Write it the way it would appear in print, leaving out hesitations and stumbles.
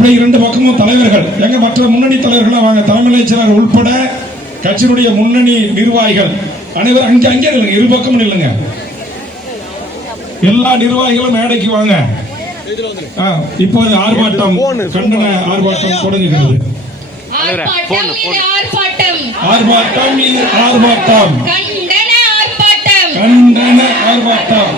அப்படியே இரண்டு பக்கமும் தலைவர்கள் எங்க மற்ற முன்னணி தலைவர்கள் வாங்க, தலைமை செயலர் உள்பட கட்சியினுடைய முன்னணி நிர்வாகிகள் அனைவரும் அங்கே இல்லைங்க, இரு பக்கமும் இல்லைங்க. எல்லா நிர்வாகிகளும் மேடைக்கு வாங்க. இப்போது ஆர்ப்பாட்டம், கண்டன ஆர்ப்பாட்டம் தொடங்குகிறது. ஆர்ப்பாட்டம் ஆர்ப்பாட்டம் ஆர்ப்பாட்டம் கண்டன ஆர்ப்பாட்டம் கண்டன ஆர்ப்பாட்டம்